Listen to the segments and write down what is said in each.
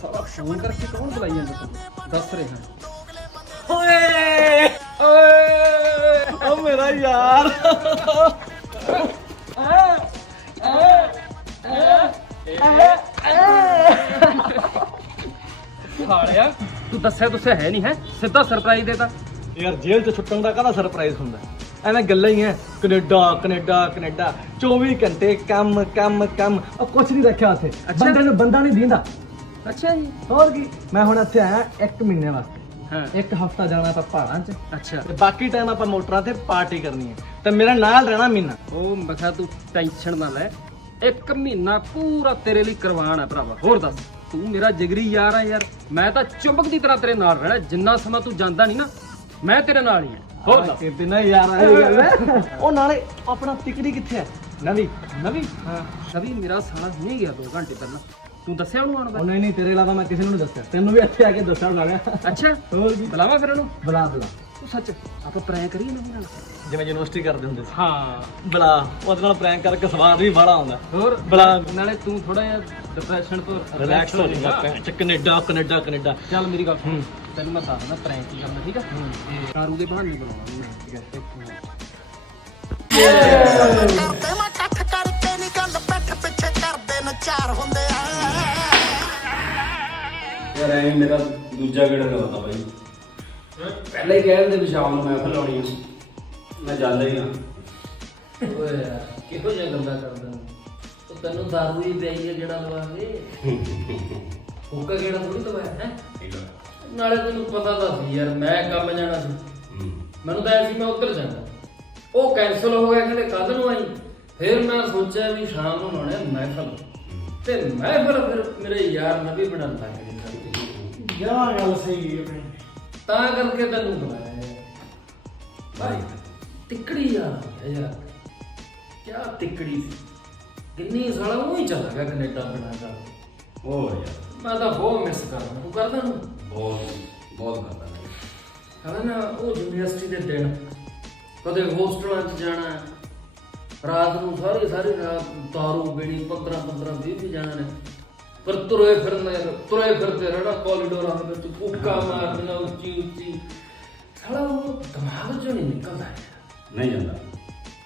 ਸਾਰਾ ਫੋਨ ਕਰਕੇ ਕੌਣ ਬੁਲਾਈ ਜਾਂਦਾ ਤੈਨੂੰ? ਦੱਸ ਰਿਹਾ ਓਏ! ਓਏ! ਓ ਮੇਰਾ ਯਾਰ। ਹਾਲਿਆ ਤੂੰ ਦੱਸਿਆ ਤੁਸੇ ਹੈ ਨਹੀਂ ਹੈ ਸਿੱਧਾ ਸਰਪ੍ਰਾਈਜ਼ ਦੇਤਾ। ਯਾਰ ਜੇਲ੍ਹ ਤੋਂ ਛੁੱਟਣ ਦਾ ਕਾਹਦਾ ਸਰਪ੍ਰਾਈਜ਼ ਹੁੰਦਾ? ਐਵੇਂ ਗੱਲਾਂ ਹੀ ਐ ਕੈਨੇਡਾ ਕੈਨੇਡਾ ਕੈਨੇਡਾ। 24 ਘੰਟੇ ਕੰਮ ਕੰਮ ਕੰਮ। ਉਹ ਕੁਛ ਨਹੀਂ ਰੱਖਿਆ ਉੱਥੇ। ਬੰਦੇ ਨੂੰ ਬੰਦਾ ਨਹੀਂ ਦਿੰਦਾ। ਅੱਛਾ ਜੀ। ਹੋਰ ਕੀ? ਮੈਂ ਹੁਣ ਇੱਥੇ ਆਇਆ 1 ਮਹੀਨੇ ਵਾਸਤੇ। ਹਾਂ। ਇੱਕ ਹਫਤਾ ਜਾਣਾ ਆਪਾਂ ਪਹਾੜਾਂ 'ਚ। ਅੱਛਾ। ਤੇ ਬਾਕੀ ਟਾਈਮ ਆਪਾਂ ਮੋਟਰਾਂ ਤੇ ਪਾਰਟੀ ਕਰਨੀ ਹੈ। ਤੇ ਮੇਰੇ ਨਾਲ ਰਹਿਣਾ ਮਹੀਨਾ ਉਹ ਮਖਾ ਤੂੰ ਟੈਨਸ਼ਨ ਨਾ ਲੈ। ਇੱਕ ਮਹੀਨਾ ਪੂਰਾ ਤੇਰੇ ਲਈ ਕਰਵਾਨ ਹੈ ਭਰਾਵਾ। ਹੋਰ ਦੱਸ ਤੂੰ ਮੇਰਾ ਜਿਗਰੀ ਯਾਰ ਆ ਯਾਰ। ਮੈਂ ਤਾਂ ਚੁੰਬਕ ਦੀ ਤਰ੍ਹਾਂ ਤੇਰੇ ਨਾਲ ਰਹਿਣਾ। ਜਿੰਨਾ ਸਮਾਂ ਤੂੰ ਜਾਂਦਾ ਨਹੀਂ ਨਾ ਮੈਂ ਤੇਰੇ ਨਾਲ ਹੀ ਆ ਹੋਰ ਦੱਸ। ਕਿਤੇ ਨਾ ਯਾਰ ਇਹ ਗੱਲ ਹੈ। ਉਹ ਨਾਲੇ ਆਪਣਾ ਤਿਕੜੀ ਕਿੱਥੇ ਹੈ? ਨਵੀਂ। ਨਵੀ? ਹਾਂ। ਨਵੀ ਮੇਰਾ ਸਾਲਾ ਹੁਣੇ ਗਿਆ 2 ਘੰਟੇ ਪਹਿਲਾਂ। ਤੂੰ ਦੱਸਿਆ ਉਹਨੂੰ ਆਉਣ ਉਹ ਬਾਰੇ ਨਹੀਂ ਨਹੀਂ ਤੇਰੇ ਇਲਾਵਾ ਮੈਂ ਕਿਸੇ ਨੂੰ ਨਹੀਂ ਦੱਸਿਆ। ਤੈਨੂੰ ਵੀ ਇੱਥੇ ਆ ਕੇ ਦੱਸਣ ਲੱਗਾ ਅੱਛਾ ਹੋਰ ਕੀ। ਬੁਲਾਵਾ ਫਿਰ ਉਹਨੂੰ? ਬੁਲਾ ਬੁਲਾ। ਤੂੰ ਸੱਚ ਆਪਾਂ ਪ੍ਰੈਂਕ ਕਰੀਏ ਨਵੀ ਨਾਲ। ਜਿਵੇਂ ਯੂਨੀਵਰਸਿਟੀ ਕਰਦੇ ਹੁੰਦੇ ਸੀ। ਹਾਂ। ਬੁਲਾ ਉਹਦੇ ਨਾਲ ਪ੍ਰੈਂਕ ਕਰਕੇ ਸਵਾਦ ਵੀ ਬੜਾ ਆਉਂਦਾ। ਹੋਰ ਬੁਲਾ। ਨਾਲੇ ਤੂੰ ਥੋੜਾ ਜਿਹਾ ਡਿਪਰੈਸ਼ਨ ਤੋਂ ਰਿਲੈਕਸ ਹੋ ਜਾਏਗਾ। ਚ ਕੈਨੇਡਾ ਕੈਨੇਡਾ ਕੈਨੇਡਾ। ਚੱਲ ਮੇਰੀ ਗੱਲ ਸੁਣ। ਹੂੰ। ਤੈਨੂੰ ਮੈਂ ਦੱਸਦਾ ਪ੍ਰੈਂਕ ਕੀ ਕਰਨਾ ਠੀਕ ਆ? ਤੇ ਕਾਰੂ ਦੇ ਬਹਾਨੇ ਬਣਾਉਣਾ ਠੀਕ ਹੈ ਇੱਕ ਮਿੰਟ। ਕਰਦੇ ਮੈਂ ਇਕੱਠ ਕਰਕੇ ਨੀ ਗੱਲ ਪਿੱਠ ਪਿੱਛੇ ਕਰਦੇ ਨੇ ਚਾਰ ਹੁੰਦੇ ਯਾਰ ਐਂ ਮੇਰਾ ਦੂਜਾ ਗੇੜਾ ਲਾਉਂਦਾ ਬਾਈ? ਪਹਿਲਾਂ ਹੀ ਕਹਿ ਦਿੰਦੇ ਵੀ ਸ਼ਾਮ ਨੂੰ ਮਹਿਫਲ ਲਾਉਣੀ ਆ। ਮੈਂ ਜਾਂਦਾ ਹੀ ਨਾ ਓਏ ਯਾਰ ਕਿਹੋ ਜਿਹਾ ਗੰਦਾ ਕਰਦਾ ਤੂੰ? ਤੈਨੂੰ ਦਾਰੂ ਹੀ ਪਿਆਈ ਹੈ ਜਿਹੜਾ ਲਵਾਂਗੇ। ਹੁੱਕਾ ਕਿਹੜਾ ਥੋੜੀ ਦਵਾਇਆ ਹੈ? ਨਾਲੇ ਤੈਨੂੰ ਪਤਾ ਤਾਂ ਸੀ ਯਾਰ ਮੈਂ ਕੰਮ ਜਾਣਾ ਸੀ। ਮੈਨੂੰ ਤਾਂ ਐ ਸੀ ਮੈਂ ਉੱਧਰ ਜਾਣਾ। ਉਹ ਕੈਨਸਲ ਹੋ ਗਿਆ ਕਹਿੰਦੇ ਕੱਲ ਨੂੰ ਆਈ। ਫਿਰ ਮੈਂ ਸੋਚਿਆ ਵੀ ਸ਼ਾਮ ਨੂੰ ਲਾਉਣੇ ਆ ਮਹਿਫਲ ਤੇ ਮਹਿਫਲ ਫਿਰ ਮੇਰੇ ਯਾਰ ਨਬੀ ਬਣਨ ਲੱਗ ਗਏ ਯਾਰ ਗੱਲ ਸਹੀ ਹੈ ਤਾਂ ਕਰਕੇ ਤੈਨੂੰ ਬੁਲਾਇਆ ਯਾਰ। ਭਾਈ ਤਿੱਕੜੀ ਹੈ ਯਾਰ। ਕਿਆ ਤਿੱਕੜੀ ਸੀ? ਕਿੰਨੀ ਸਾਲਾ ਉਹ ਹੀ ਚਲਾ ਗਿਆ ਕੈਨੇਡਾ ਬਣਾ ਕਰ ਹੋਰ ਯਾਰ। ਮੈਂ ਤਾਂ ਬਹੁਤ ਮਿਸ ਕਰਦਾ। ਤੂੰ ਕਰਦਾ ਨੂੰ? ਬਹੁਤ ਬਹੁਤ ਕਰਦਾ ਬਾਈ ਕਹਿੰਦਾ ਨਾ ਉਹ ਯੂਨੀਵਰਸਿਟੀ ਦੇ ਦਿਨ। ਕਦੇ ਹੋਸਟਲਾਂ 'ਚ ਜਾਣਾ ਰਾਤ ਨੂੰ ਸਾਰੀ ਸਾਰੀ ਰਾਤ ਦਾਰੂ ਬੀੜੀ 15 15 20 20 ਜਾਣਾ ਨੇ। ਪਰ ਤੁਰੇ ਫਿਰਨੇ ਤੁਰੇ ਫਿਰਦੇ ਰਹਿਣਾ ਕੋਰੀਡੋਰਾਂ ਦੇ ਵਿੱਚ ਕੁੱਕਾ ਮਾਰਨਾ ਉੱਚੀ ਉੱਚੀ। ਸਾਲਾ ਉਹ ਦਿਮਾਗ 'ਚੋਂ ਨਹੀਂ ਨਿਕਲਦਾ। ਨਹੀਂ ਜਾਂਦਾ।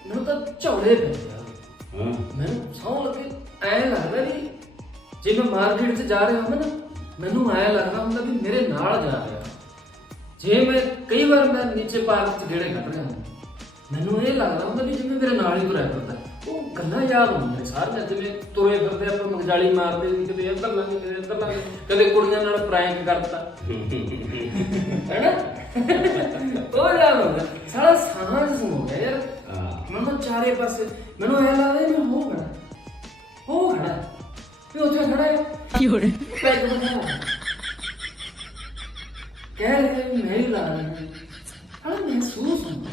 ਮੈਨੂੰ ਤਾਂ ਝੌਲੇ ਪੈਂਦੇ ਹਾਂ। ਮੈਨੂੰ ਸੌ ਲੱਗੇ ਐ ਲੱਗਦਾ ਵੀ ਜੇ ਮੈਂ ਮਾਰਕੀਟ 'ਚ ਜਾ ਰਿਹਾ ਹਾਂ ਨਾ ਮੈਨੂੰ ਐ ਲੱਗਦਾ ਹੁੰਦਾ ਵੀ ਮੇਰੇ ਨਾਲ ਜਾ ਰਿਹਾ। ਜੇ ਮੈਂ ਕਈ ਵਾਰ ਮੈਂ ਨੀਚੇ ਪਾਰਕ 'ਚ ਗੇੜੇ ਕੱਢ ਰਿਹਾ ਮੈਨੂੰ ਇਹ ਲੱਗਦਾ ਹੁੰਦਾ ਵੀ ਜਿਵੇਂ ਮੇਰੇ ਨਾਲ ਹੀ ਤੁਰਿਆ ਫਿਰਦਾ। ਉਹ ਗੱਲਾਂ ਯਾਦ ਹੁੰਦੀਆਂ ਸਾਰੀਆਂ ਜਿਵੇਂ ਤੁਰੇ ਫਿਰਦੇ ਆਪਾਂ ਮਗਜਾਲੀ ਮਾਰਦੇ ਸੀ ਕਦੇ ਇੱਧਰ ਲੰਘੇ ਕਦੇ ਇੱਧਰ ਲੰਘੇ ਕਦੇ ਕੁੜੀਆਂ ਨਾਲ ਪ੍ਰੈਂਕ ਕਰਤਾ। ਹੈਨਾ ਉਹ ਯਾਦ ਹੁੰਦਾ ਸਾਲਾ ਸਾਂਝ ਸਮੋ ਗਿਆ ਯਾਰ। ਹਾਂ। ਮੈਨੂੰ ਚਾਰੇ ਪਾਸੇ ਮੈਨੂੰ ਐ ਲੱਗਦਾ ਮੈਂ ਹੋ ਖੜਾ। ਹੋ ਖੜਾ। ਵੀ ਉੱਥੇ ਖੜਾ ਹੈ। ਕੀ ਹੋ ਰਿਹਾ? ਪੈਗ ਬੰਨ੍ਹਿਆ। ਕਹਿ ਰਿਹਾ ਵੀ ਮੈਂ ਹੀ ਲਾ ਰਿਹਾ। ਹਾਂ ਮਹਿਸੂਸ ਹੁੰਦਾ।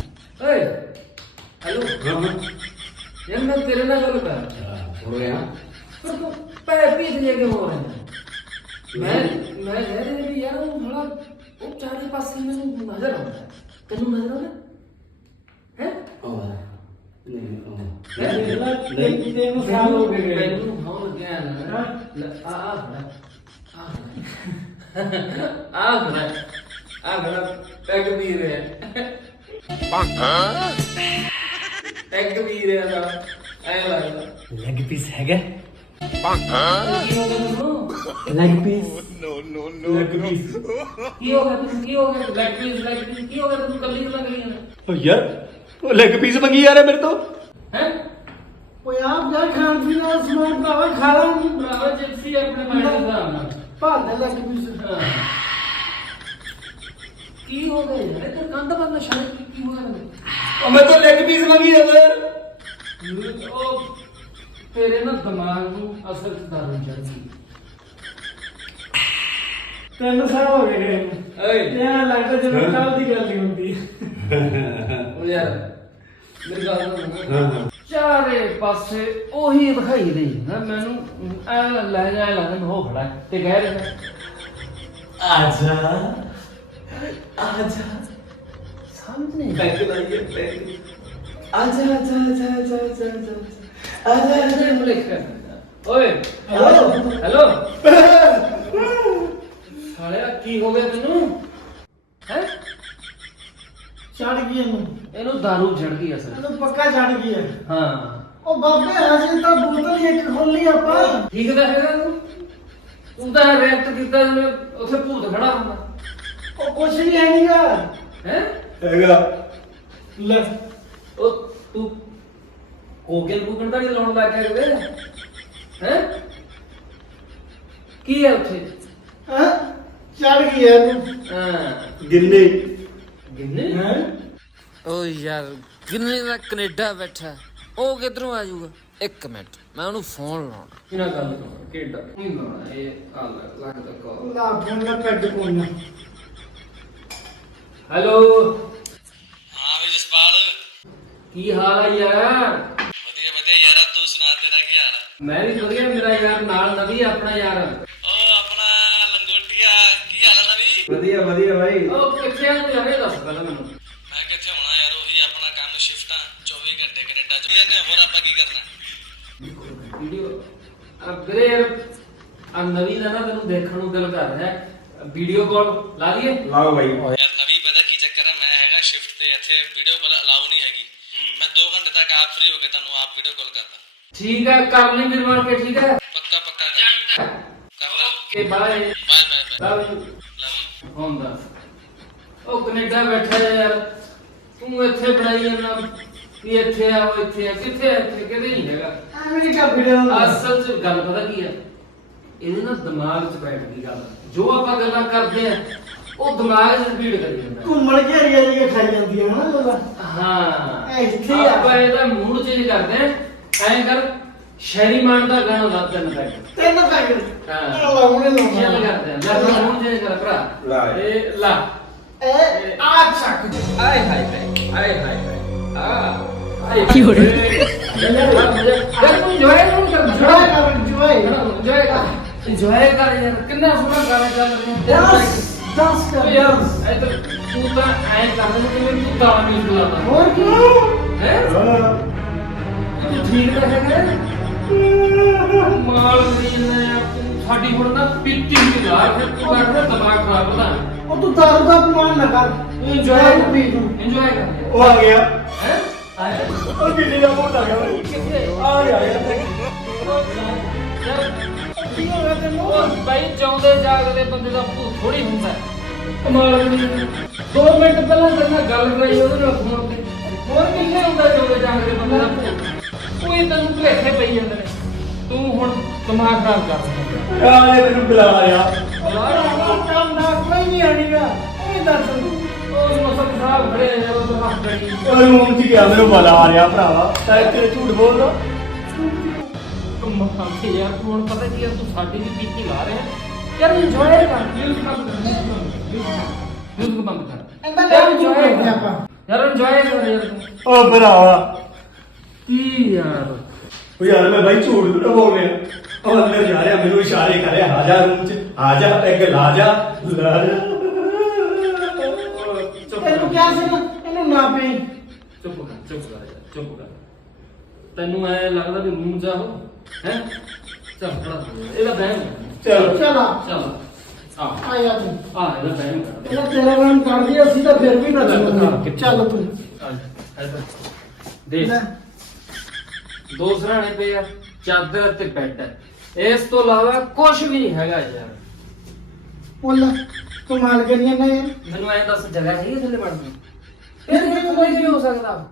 ਓਏ ਹੈਲੋ। ਯਾਰ ਮੈਂ ਤੇਰੇ ਨਾਲ ਗੱਲ ਕਰ। ਰਿਹਾ ਹੋ ਗਿਆ ਪਰ ਤੂੰ ਪੈ ਪੀਤ ਜੇ ਕਿ ਹੋ ਰਿਹਾ। ਮੈਂ ਮੈਂ ਕਹਿ ਰਿਹਾ ਵੀ ਯਾਰ ਉਹ ਬੜਾ ਉਹ ਚਾਰੇ ਪਾਸੇ ਮੈਨੂੰ ਨਜ਼ਰ ਆਉਂਦਾ। ਹੈ। ਤੈਨੂੰ ਨਜ਼ਰ ਆਉਂਦਾ? ਹੈ? ਹੋਰ ਨਹੀਂ ਨਹੀਂ। ਤੈਨੂੰ ਸਾਲ ਹੋ ਗਏ ਗਏ ਮੈਨੂੰ ਹਾਂ ਲੱਗਿਆ ਨਾ। ਆ ਆ ਬੜਾ ਆ ਬੜਾ ਆ ਬੜਾ ਪੈਗ ਪੀ ਰਿਹਾ। ਪੀ ਰਿਹਾ ਦਾ ਐ ਲੱਗਦਾ। ਲੈਗ ਪੀਸ ਹੈਗਾ? ਕੀ ਹੋ ਗਿਆ ਤੈਨੂੰ ਲੈਗ ਪੀਸ ਲੈਗ ਪੀਸ ਕੀ ਹੋ ਗਿਆ ਤੈਨੂੰ ਕੀ ਹੋ ਗਿਆ ਲੈਗ ਪੀਸ ਲੈਗ ਪੀਸ ਕੀ ਹੋ ਗਿਆ ਤੈਨੂੰ ਕੱਲੀ ਲੱਗ ਰਹੀ ਹੈ ਓ ਯਾਰ ਉਹ ਲੈਗ ਪੀਸ ਮੰਗੀ ਯਾਰ ਮੇਰੇ ਤੋਂ? ਹੈ? ਓਏ ਆਪ ਜਾ ਖਾਣ ਪੀਣ ਦਾ ਸਮਾਨ ਭਰਾਵਾ ਖਾ ਲਾਂਗੇ ਭਰਾਵਾ ਜਿਪਸੀ ਆਪਣੇ ਮਾਈਂਡ ਦੇ ਹਿਸਾਬ ਨਾਲ। ਭਾਂਡੇ ਲੱਗ ਪੀਸ ਕੀ ਹੋ ਗਿਆ ਯਾਰ? ਤਾਂ ਕੰਧ ਬੰਦ ਸ਼ਾਇਦ ਕੀ ਕੀ ਹੋ ਗਿਆ ਉਹ ਮੈਂ ਤੋਂ ਲੈਗ ਪੀਸ ਮੰਗੀ ਯਾਰ। ਉਹ ਤੇਰੇ ਨਾ ਦਿਮਾਗ ਨੂੰ ਅਸਰ ਦਾਰੂ ਚੜਦੀ ਤਿੰਨ ਸਾਲ ਹੋ ਗਏ। ਗਏ ਨੂੰ। ਓਏ। ਤੇ ਐਂ ਲੱਗਦਾ ਜਿਵੇਂ ਕੱਲ ਦੀ ਗੱਲ ਹੀ ਹੁੰਦੀ। ਉਹ ਯਾਰ ਮੇਰੀ ਗੱਲ ਸੁਣ ਚਾਰੇ ਪਾਸੇ ਉਹੀ ਦਿਖਾਈ ਦੇ ਨਾ ਮੈਨੂੰ ਐ ਲੈ ਜਾ ਲੈ ਜਾ ਹੋ ਖੜਾ ਹੈ ਤੇ ਕਹਿ ਰਿਹਾ ਲਾਈਏ ਪੈਗ ਆਜਾ ਆਜਾ ਆਜਾ ਆਜਾ ਆਜਾ ਆਜਾ ਆਜਾ ਆਇਆ ਮੁਲਕ ਓਏ ਹੈਲੋ। ਹੈਲੋ ਹੋ ਗਿਆ ਤੈਨੂੰ ਹੈ ਛੱਡ ਗਈ ਇਹਨੂੰ ਇਹਨੂੰ ਦਾਰੂ ਛੜ ਗਈ ਅਸਲ ਇਹਨੂੰ ਪੱਕਾ ਛੱਡ ਗਈ ਹੈ ਹਾਂ ਉਹ ਬਾਬੇ ਹਜੇ ਤਾਂ ਬੋਤਲ ਹੀ ਇੱਕ ਖੋਲੀ ਆਪਾਂ ਠੀਕ ਤਾਂ ਹੈਗਾ ਤੂੰ ਤੂੰ ਤਾਂ ਰਿਐਕਟ ਕੀਤਾ ਜਿਵੇਂ ਉੱਥੇ ਭੂਤ ਖੜਾ ਹੁੰਦਾ ਉਹ ਕੁਛ ਨਹੀਂ ਹੈ ਨੀਗਾ ਹੈ? ਹੈਗਾ। ਲੈ। ਉਹ ਤੂੰ ਕੋਕੇਲ ਕੁਕਣ ਦਾ ਨਹੀਂ ਲਾਉਣ ਲੱਗ ਗਿਆ ਕਦੇ ਹੈ? ਕੀ ਹੈ ਉੱਥੇ? ਹਾਂ? ਗਈ ਹੈ ਇਹਨੂੰ ਹਾਂ। ਗਿੰਨੇ। ਗਿੰਨੇ? ਹੈ? ਓ ਯਾਰ ਕਿੰਨੇ ਦਾ ਕੈਨੇਡਾ ਬੈਠਾ। ਉਹ ਕਿੱਧਰੋਂ ਆ ਜਾਊਗਾ? ਇੱਕ ਮਿੰਟ ਮੈਂ ਉਹਨੂੰ ਫੋਨ ਲਾਉਣਾ। ਇਹਨਾਂ ਗੱਲ ਤੋਂ? ਕਿਹੜਾ ਨਹੀਂ ਲਾਉਣਾ? ਇਹ ਆ ਲੱਗਦਾ ਕਾਲ ਲਾ ਫੋਨ ਦਾ ਪੈਡ ਕੋਨਾ ਹੈਲੋ। ਹਾਂ ਵੀ ਜਸਪਾਲ। ਕੀ ਹਾਲ ਹੈ ਯਾਰ? ਵਧੀਆ ਵਧੀਆ ਯਾਰਾ ਤੂੰ ਸੁਣਾ ਤੇਰਾ ਕੀ ਹਾਲ ਆ? ਮੈਂ ਵੀ ਵਧੀਆ ਮੇਰਾ ਯਾਰ ਨਾਲ ਨਵੀ ਆਪਣਾ ਯਾਰ। ਓ ਆਪਣਾ ਲੰਗੋਟੀਆ ਕੀ ਹਾਲ ਆ ਨਵੀ? ਵਧੀਆ ਵਧੀਆ ਬਾਈ। ਉਹ ਕਿੱਥੇ ਆ ਤੂੰ? ਇਹ ਦੱਸ ਪਹਿਲਾਂ ਮੈਨੂੰ। ਮੈਂ ਕਿੱਥੇ ਹੋਣਾ ਯਾਰ ਉਹੀ ਆਪਣਾ ਕੰਮ ਸ਼ਿਫਟਾਂ 24 ਘੰਟੇ ਕੈਨੇਡਾ ਚ। ਜਾਂਦੇ ਹੋਰ ਆਪਾਂ ਕੀ ਕਰਨਾ? ਵੀਡੀਓ। ਆ ਵੀਰੇ ਯਾਰ ਆ ਨਵੀਂ ਦਾ ਨਾ ਤੈਨੂੰ ਦੇਖਣ ਨੂੰ ਦਿਲ ਕਰ ਰਿਹਾ। ਵੀਡੀਓ ਕਾਲ ਲਾ ਲਈਏ? ਲਾਓ ਬਾਈ ਯਾਰ ਨਵੀ ਪਤਾ ਕੀ ਚੱਕਰ ਹੈ ਮੈਂ ਹੈਗਾ ਸ਼ਿਫਟ ਤੇ ਇੱਥੇ ਵੀਡੀਓ ਕਾਲ ਅਲਾਉ ਨਹੀਂ ਹੈਗੀ। ਮੈਂ 2 ਘੰਟੇ ਤੱਕ ਆਪ ਫ੍ਰੀ ਹੋ ਕੇ ਤੁਹਾਨੂੰ ਆਪ ਵੀਡੀਓ ਕਾਲ ਕਰਦਾ। ਠੀਕ ਹੈ ਕਰ ਲਈ ਮੇਰੇ ਮਾਰ ਕੇ ਠੀਕ ਹੈ? ਪੱਕਾ ਪੱਕਾ ਕਰ। ਕਰਦਾ ਕਿ ਬਾਏ ਬਾਏ ਬਾਏ ਲਵ ਹੁੰਦਾ ਉਹ ਕੈਨੇਡਾ ਬੈਠਾ ਹੈ ਯਾਰ। ਤੂੰ ਇੱਥੇ ਬਣਾਈ ਜਾਂਦਾ। ਵੀ ਇੱਥੇ ਆ ਉਹ ਇੱਥੇ ਆ। ਕਿੱਥੇ ਆ? ਇੱਥੇ ਕਿਤੇ ਨਹੀਂ ਹੈਗਾ? ਕਰ ਵੀਡੀਓ ਅਸਲ 'ਚ ਗੱਲ ਪਤਾ ਕੀ ਹੈ ਇਹਦੇ ਨਾਲ ਦਿਮਾਗ 'ਚ ਬੈਠ ਗਈ ਗੱਲ। ਜੋ ਆਪਾਂ ਗੱਲਾਂ ਕਰਦੇ ਆ ਉਹ ਦਿਮਾਗ ਰਿਪੀਟ ਕਰੀ ਜਾਂਦਾ। ਘੁੰਮਣ ਘੇਰੀਆਂ ਜਿਹੀਆਂ ਖਾਈ ਜਾਂਦੀਆਂ ਹਨਾ ਲੋਲਾ ਹਾਂ। ਇੱਥੇ ਆ। ਆਪਾਂ ਇਹਦਾ ਮੂਡ ਚੇਂਜ ਕਰਦੇ ਆ ਐਂ ਕਰ ਸ਼ੈਰੀ ਮਾਨ ਦਾ ਗਾਣਾ ਲਾ ਤਿੰਨ ਪੈਕ। ਤਿੰਨ ਪੈਡ ਹਾਂ। ਲਾਉਣੇ ਚੱਲ ਲਾਉਣੇ ਕਰਦੇ ਆ ਲੈ ਮੂਡ ਚੇਂਜ ਕਰ ਭਰਾ। ਲਾ। ਇਹ ਲਾ। ਇਹ ਆ ਚੱਕ ਆਏ ਹਾਏ ਹਾਏ ਆਏ ਹਾਏ ਹਾਏ। ਆ ਕੀ ਹੋ ਰਿਹਾ? ਯਾਰ ਤੂੰ ਜੋਏ ਨੂੰ ਕਰ ਜੋਏ ਕਰ। ਜੋਏ ਇੰਜੋਏ ਕਰ ਯਾਰ। ਕਿੰਨਾ ਸੋਹਣਾ ਗਾਣਾ ਚੱਲ ਰਿਹਾ। ਦਸ ਕਰ ਯਾਰ ਇੱਧਰ ਤੂੰ ਤਾਂ ਐਂ ਕਰ ਰਿਹਾ ਜਿਵੇਂ ਤੂੰ ਗਾਣਾ ਨਹੀਂ ਸੁਣਾਉਂਦਾ ਹੋਰ ਕੀ ਹੈ ਤੂੰ ਠੀਕ ਤਾਂ ਹੈਗਾ ਮਾਲ ਨਹੀਂ ਨਾ ਯਾਰ ਤੂੰ ਸਾਡੀ ਹੁਣ ਨਾ ਪੀਤੀ ਹੀ ਲਾ ਫਿਰ ਤੂੰ ਕਰ ਰਿਹਾ ਦਿਮਾਗ ਖਰਾਬ ਹੁੰਦਾ ਉਹ ਤੂੰ ਦਾਰੂ ਦਾ ਅਪਮਾਨ ਨਾ ਕਰ ਇੰਜੋਏ ਦਾਰੂ ਪੀ ਤੂੰ ਇੰਜੋਏ ਕਰ ਉਹ ਆ ਗਿਆ ਹੈ ਉਹ ਗਿੰਨੇ ਦਾ ਮੂੰਹ ਆ ਗਿਆ ਬਾਈ ਕਿੱਥੇ ਆ ਗਿਆ ਯਾਰ ਯਾਰ ਕੀ ਹੋ ਗਿਆ ਤੈਨੂੰ ਉਹ ਬਾਈ ਚਾਉਂਦੇ ਜਾਗਦੇ ਬੰਦੇ ਦਾ ਭੂਤ ਥੋੜੀ ਹੁੰਦਾ ਹੈ। ਕਮਾਲ ਕਰੀ ਦੋ ਮਿੰਟ ਪਹਿਲਾਂ ਤੇਰੇ ਨਾਲ ਗੱਲ ਕਰਾਈ ਉਹਦੇ ਨਾਲ ਫੋਨ ਤੇ। ਹੋਰ ਕਿੱਥੇ ਹੁੰਦਾ ਚਾਉਂਦੇ ਜਾਗਦੇ ਬੰਦੇ ਦਾ ਭੂਤ? ਕੋਈ ਤੈਨੂੰ ਭੁਲੇਖੇ ਪਈ ਜਾਂਦੇ ਨੇ। ਤੂੰ ਹੁਣ ਦਿਮਾਗ ਖਰਾਬ ਕਰ ਰਿਹਾ ਆ ਇਹ ਤੈਨੂੰ ਬੁਲਾ ਲਿਆ ਕੰਮ ਨਾ ਕੋਈ ਨਹੀਂ ਆਣੀਗਾ ਇਹ ਦੱਸ। ਉਹ ਮਸਕ ਸਾਹਿਬ ਖੜੇ ਆ ਯਾਰ ਉਹ ਤਾਂ ਹੱਥ ਕਰੀ ਉਹ ਰੂਮ ਚ ਗਿਆ ਮੈਨੂੰ ਬੁਲਾ ਆ ਰਿਹਾ ਭਰਾਵਾ। ਤਾਂ ਤੇਰੇ ਝੂਠ ਬੋਲਦਾ। ਕਮਾਲ ਤੇ ਯਾਰ ਤੂੰ ਹੁਣ ਪਤਾ ਕੀ ਆ ਤੂੰ ਸਾਡੀ ਵੀ ਪੀਤੀ ਲਾ ਰਿਹਾ। ਯਾਰ ਇੰਜੋਏ ਕਰ। ਮਿਊਜ਼ਿਕ ਬੰਦ ਕਰ। ਮਿਊਜ਼ਿਕ ਬੰਦ ਕਰ ਇਹਦਾ ਯਾਰ ਨਾਮ ਕਿਉਂ enjoy ਕਰਦੇ ਕਰ। ਆਪਾਂ? ਯਾਰ ਇੰਜੋਏ ਕਰ ਯਾਰ ਤੂੰ। ਉਹ ਭਰਾਵਾ। ਕੀ ਯਾਰ? ਉਹ ਯਾਰ ਮੈਂ ਬਾਈ ਝੂਠ ਕਿਉਂ ਬੋਲ ਰਿਹਾ। ਉਹ ਅੰਦਰ ਜਾ ਰਿਹਾ ਮੈਨੂੰ ਇਸ਼ਾਰੇ ਕਰ ਰਿਹਾ। ਆ ਜਾ ਰੂਮ ਚ। ਆ ਜਾ ਇੱਕ ਲਾ ਜਾ। ਲਾ ਜਾ। ਚੁੱਪ ਤੈਨੂੰ ਕਰ ਕਿਹਾ ਸੀ? ਨਾ ਇਹਨੂੰ ਨਾ ਪਈ ਚੁੱਪ ਕਰ ਚੁੱਪ ਕਰ ਯਾਰ, ਚੁੱਪ ਕਰ। ਤੈਨੂੰ ਐ ਲੱਗਦਾ ਵੀ ਮੂੰਹ ਜਾਓ ਹੈ? ਚੱਲ ਖੜਾ ਹੋ ਜਾ। ਇਹਦਾ ਬਹਿਮ। ਚਲੋ। ਚਲ। ਆ ਚੱਲ ਆ ਆਇਆ ਤੂੰ। ਆ ਇਹਦਾ ਬਹਿਮ ਕਰ। ਇਹਦਾ ਤੇਰਾ ਨਾਮ ਕਰਦੀ ਅਸੀਂ ਤਾਂ ਫਿਰ ਵੀ ਨਾ ਚੱਲਾਂਗੇ ਚੱਲ ਤੂੰ। ਦੇਖ। ਲੈ। ਦੋ ਸਰਾਣੇ ਪਏ ਆ ਚਾਦਰ ਤੇ ਬੈੱਡ। ਇਸ ਤੋਂ ਇਲਾਵਾ ਕੁਝ ਵੀ ਨਹੀਂ ਹੈਗਾ ਯਾਰ। ਬੋਲ ਕਮਾਲ ਕਰੀਏ ਨਾ ਯਾਰ ਮੈਨੂੰ ਐਂ ਦੱਸ ਜਗ੍ਹਾ ਹੈਗੀ ਥੱਲੇ ਵੜਨ ਦੀ? ਫਿਰ ਇਹ ਕੋਈ ਵੀ ਹੋ ਸਕਦਾ।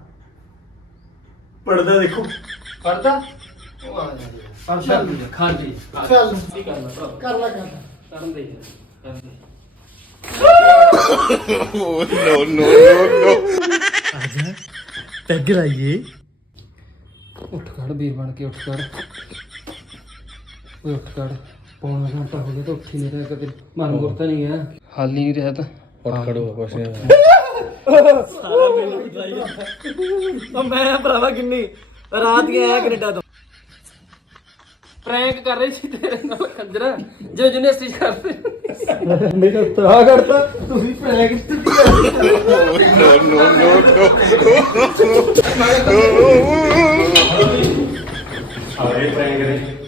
ਪੜਦਾ ਦੇਖੋ। ਪਰਦਾ ਉਹ ਆ ਜਾ ਪਰਦਾ ਵੀ ਹੈ, ਖਾਲੀ ਆ ਜਾ। ਚੱਲ। ਕੀ ਕਰਨਾ ਭਰਾ? ਕਰ ਲੈ ਕਰ ਕਰਨ ਦੇ ਯਾਰ, ਕਰਨ ਦੇ। ਪੈਗ ਲਾਈਏ। ਉੱਠ ਖੜ ਵੀਰ ਬਣ ਕੇ ਉੱਠ ਖੜ। ਓਏ ਉੱਠ ਖੜ। ਪੌਣਾ ਘੰਟਾ ਹੋ ਗਿਆ ਤਾਂ ਉੱਠੀ ਨਹੀਂ ਰਿਹਾ ਕਦੇ ਮਨ ਮੁਰ ਤਾਂ ਨਹੀਂ ਹਾਲ ਨਹੀਂ ਰਿਹਾ ਤਾਂ। ਉੱਠ ਖੜੋ ਕੁਛ ਸਾਰਾ ਮੈਨੂੰ ਟਰਾਈ ਉਹ ਮੈਂ ਭਰਾਵਾ ਕਿੰਨੀ? ਰਾਤ ਗਿਆ ਕੈਨੇਡਾ ਤੋਂ। ਪ੍ਰੈਂਕ ਕਰ ਰਹੀ ਸੀ ਤੇਰੇ ਨਾਲ ਕੰਜਰਾ ਜੋ ਯੂਨੀਵਰਸਿਟੀ ਕਰਦੇ ਮੇਰਾ ਤਰਾ ਕਰਤਾ ਤੁਸੀਂ ਪ੍ਰੈਂਕ ਆਰੇ ਪ੍ਰੈਂਕ ਕਰੇ